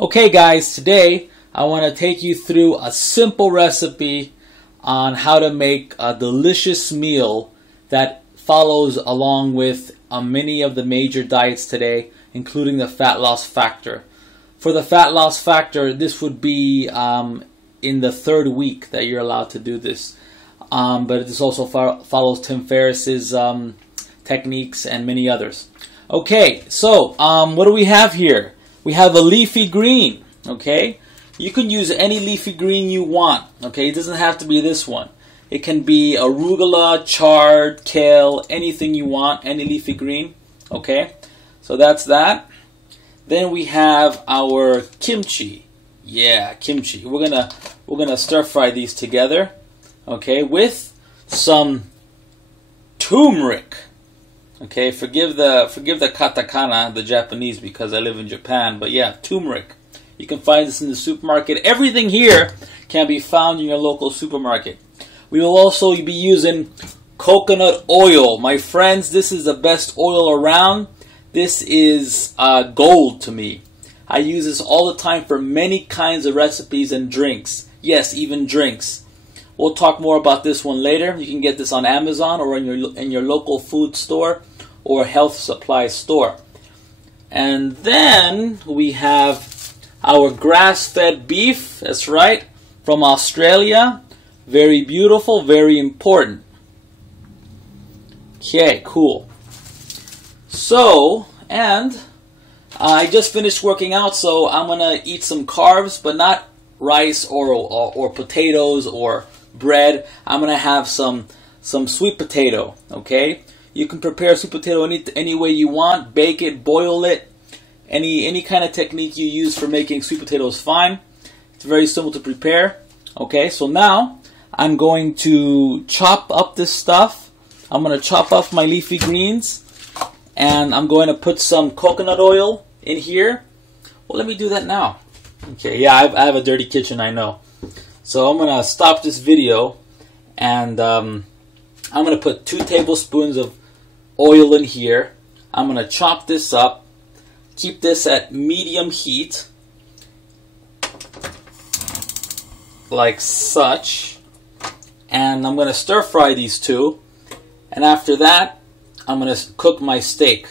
Okay guys, today I want to take you through a simple recipe on how to make a delicious meal that follows along with many of the major diets today, including the fat loss factor. For the fat loss factor, this would be in the third week that you're allowed to do this. But this also follows Tim Ferriss's techniques and many others. Okay, so what do we have here? We have a leafy green, okay? You can use any leafy green you want, okay? It doesn't have to be this one. It can be arugula, chard, kale, anything you want, any leafy green, okay? So that's that. Then we have our kimchi. Yeah, kimchi. We're gonna stir fry these together, okay, with some tumric. Okay, forgive the katakana, the Japanese, because I live in Japan. But yeah, turmeric. You can find this in the supermarket. Everything here can be found in your local supermarket. We will also be using coconut oil. My friends, this is the best oil around. This is gold to me. I use this all the time for many kinds of recipes and drinks. Yes, even drinks. We'll talk more about this one later. You can get this on Amazon or in your local food store or health supply store. And then we have our grass-fed beef. That's right, from Australia. Very beautiful, very important. Okay, cool. So, and I just finished working out, so I'm gonna eat some carbs, but not rice or potatoes or bread. I'm gonna have some sweet potato. Okay, you can prepare sweet potato any way you want. Bake it, boil it, any kind of technique you use for making sweet potato is fine. It's very simple to prepare. Okay, so now I'm going to chop up this stuff. I'm gonna chop up my leafy greens, and I'm going to put some coconut oil in here. Well, let me do that now. Okay, yeah, I have a dirty kitchen, I know. So I'm going to stop this video, and I'm going to put 2 tablespoons of oil in here. I'm going to chop this up, keep this at medium heat, like such, and I'm going to stir fry these two, and after that, I'm going to cook my steak,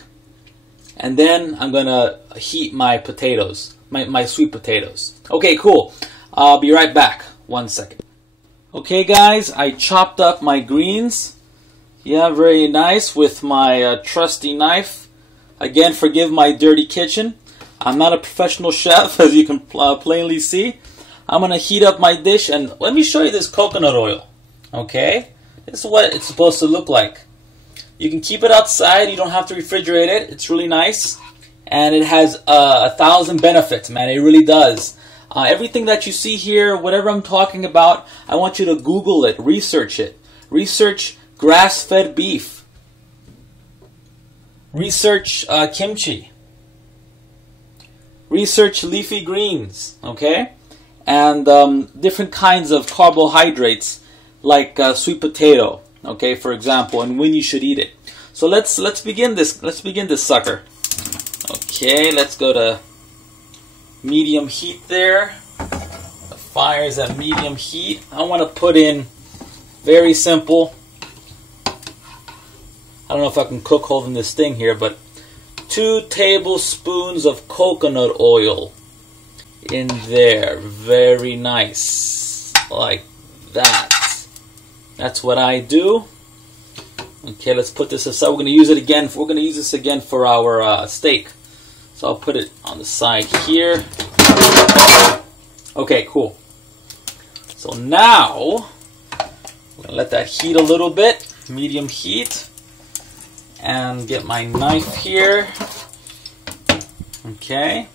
and then I'm going to heat my potatoes, my sweet potatoes. Okay, cool. I'll be right back. 1 second. Okay guys, I chopped up my greens. Yeah, very nice with my trusty knife. Again, forgive my dirty kitchen. I'm not a professional chef, as you can plainly see. I'm going to heat up my dish, and let me show you this coconut oil. Okay, this is what it's supposed to look like. You can keep it outside. You don't have to refrigerate it. It's really nice, and it has 1,000 benefits, man. It really does. Everything that you see here, whatever I'm talking about, I want you to Google it, research it. Research grass-fed beef. Research kimchi. Research leafy greens, okay? And different kinds of carbohydrates, like sweet potato, okay, for example, and when you should eat it. So let's begin this. Let's begin this sucker. Okay, let's go to medium heat there. The fire's at medium heat. I want to put in, very simple, I don't know if I can cook holding this thing here, but 2 tablespoons of coconut oil in there. Very nice. Like that. That's what I do. Okay, let's put this aside. We're going to use it again. We're going to use this again for our steak. So I'll put it on the side here. Okay, cool. So now, I'm going to let that heat a little bit, medium heat, and get my knife here. Okay.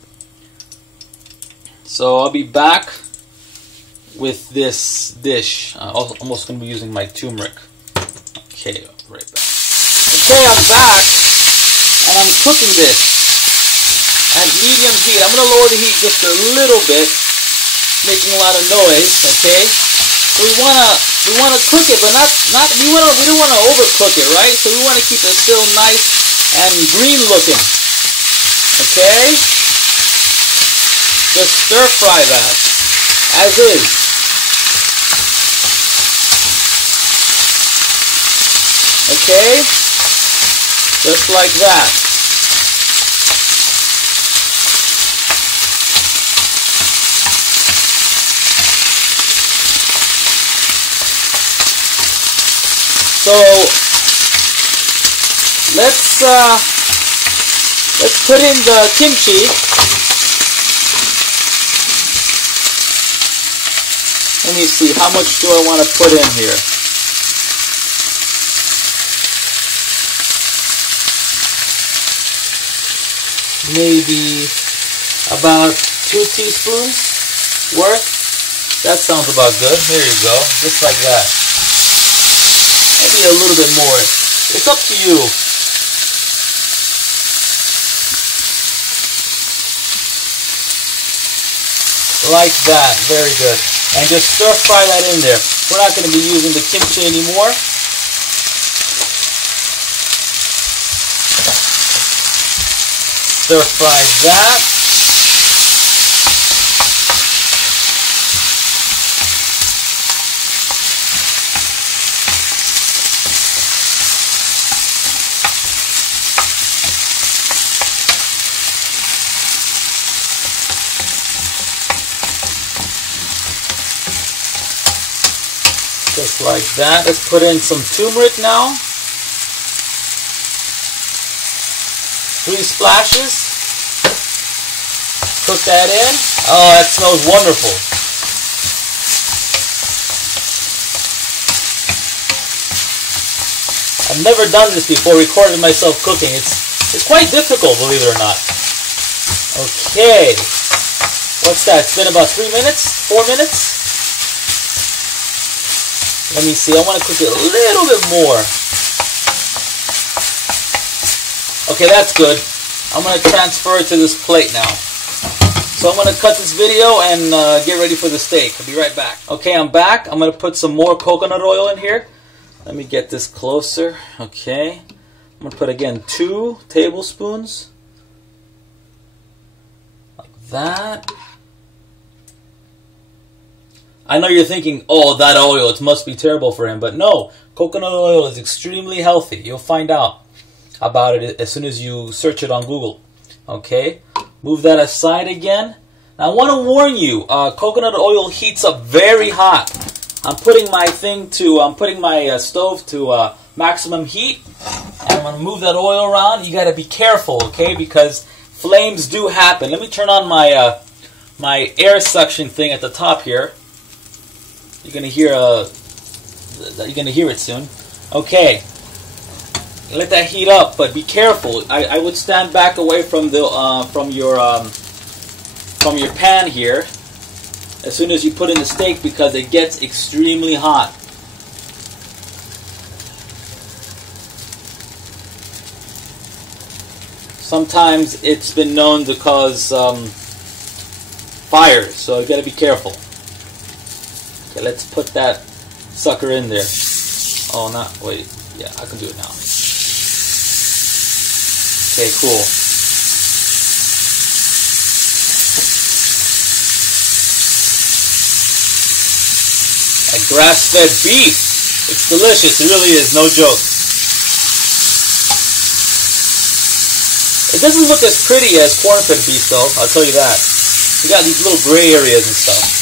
So I'll be back with this dish. Almost going to be using my turmeric. Okay, right back. Okay, I'm back, and I'm cooking this at medium heat. I'm going to lower the heat just a little bit, making a lot of noise. Okay, so we want to cook it, but we don't want to overcook it, right? So we want to keep it still nice and green looking. Okay, Just stir fry that as is. Okay? Just like that. So let's put in the kimchi. Let me see, how much do I want to put in here? Maybe about 2 teaspoons worth. That sounds about good. There you go, just like that. Maybe a little bit more. It's up to you. Like that. Very good. And just stir fry that in there. We're not going to be using the kimchi anymore. Stir fry that. Just like that. Let's put in some turmeric now. 3 splashes. Cook that in. Oh, that smells wonderful. I've never done this before, recorded myself cooking. It's quite difficult, believe it or not. Okay. What's that? It's been about 3 minutes? 4 minutes? Let me see, I want to cook it a little bit more. Okay, that's good. I'm going to transfer it to this plate now. So I'm going to cut this video and get ready for the steak. I'll be right back. Okay, I'm back. I'm going to put some more coconut oil in here. Let me get this closer. Okay. I'm going to put, again, 2 tablespoons. Like that. I know you're thinking, oh, that oil, it must be terrible for him. But no, coconut oil is extremely healthy. You'll find out about it as soon as you search it on Google. Okay, move that aside again. Now I want to warn you, coconut oil heats up very hot. I'm putting my stove to maximum heat. And I'm going to move that oil around. You got to be careful, okay, because flames do happen. Let me turn on my, my air suction thing at the top here. You're gonna hear it soon. Okay, let that heat up, but be careful. I would stand back away from the from your pan here as soon as you put in the steak, because it gets extremely hot. Sometimes it's been known to cause fires, so you gotta be careful. Okay, let's put that sucker in there. Oh, not, wait, yeah, I can do it now. Okay, cool. Like grass-fed beef. It's delicious, it really is, no joke. It doesn't look as pretty as corn-fed beef though, I'll tell you that. You got these little gray areas and stuff.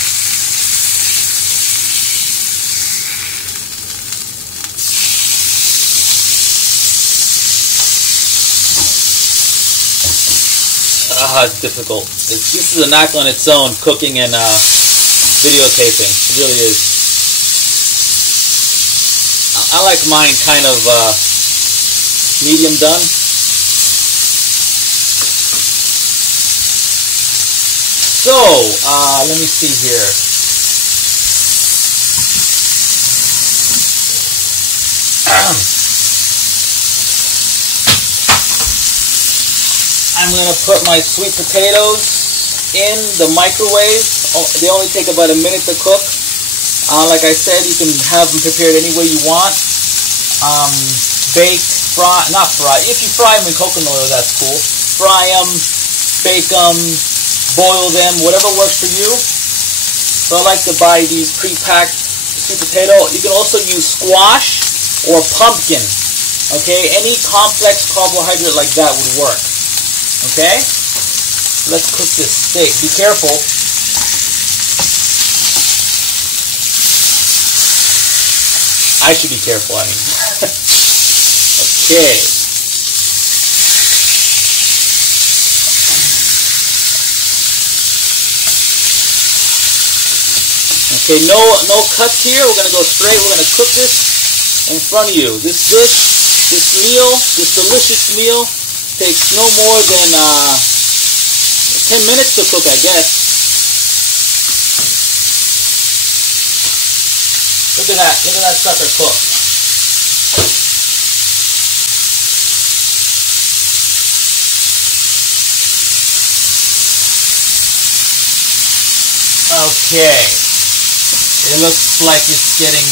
It's difficult. This is an act on its own, cooking and videotaping. It really is. I like mine kind of medium done. So, let me see here. I'm going to put my sweet potatoes in the microwave. They only take about a minute to cook. Like I said, you can have them prepared any way you want. Baked, fry, not fry. If you fry them in coconut oil, that's cool. Fry them, bake them, boil them, whatever works for you. So I like to buy these pre-packed sweet potato. You can also use squash or pumpkin. Okay, any complex carbohydrate like that would work. Okay, let's cook this steak. Be careful. I should be careful, I mean. Okay. Okay, no cuts here. We're gonna go straight. We're gonna cook this in front of you. This delicious meal takes no more than 10 minutes to cook, I guess. Look at that sucker cook. Okay, it looks like it's getting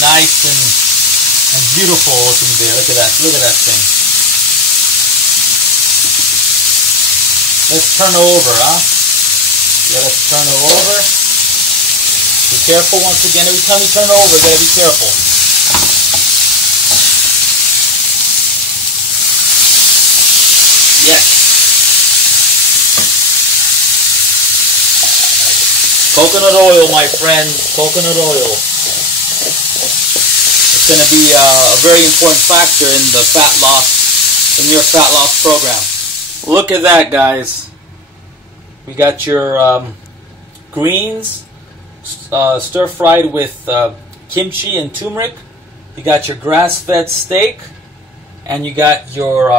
nice and beautiful looking there. Look at that thing. Let's turn it over, huh? Yeah, let's turn it over. Be careful once again. Every time you turn it over, you gotta be careful. Yes. Coconut oil, my friends. Coconut oil. It's going to be a very important factor in the fat loss, in your fat loss program. Look at that, guys. We got your greens stir-fried with kimchi and tumric. You got your grass-fed steak, and you got your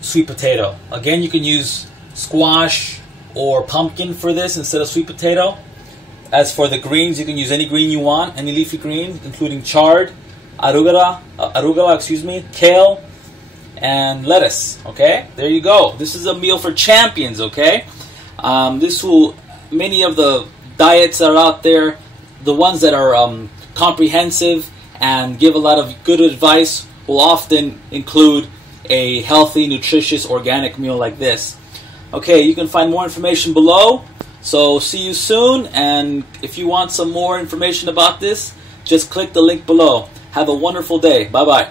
sweet potato. Again, you can use squash or pumpkin for this instead of sweet potato. As for the greens, you can use any green you want, any leafy green, including chard, arugula, kale, and lettuce. Okay, there you go. This is a meal for champions. Okay, many of the diets that are out there, the ones that are comprehensive and give a lot of good advice, will often include a healthy, nutritious, organic meal like this. Okay, you can find more information below. So see you soon, and if you want some more information about this, just click the link below. Have a wonderful day. Bye-bye.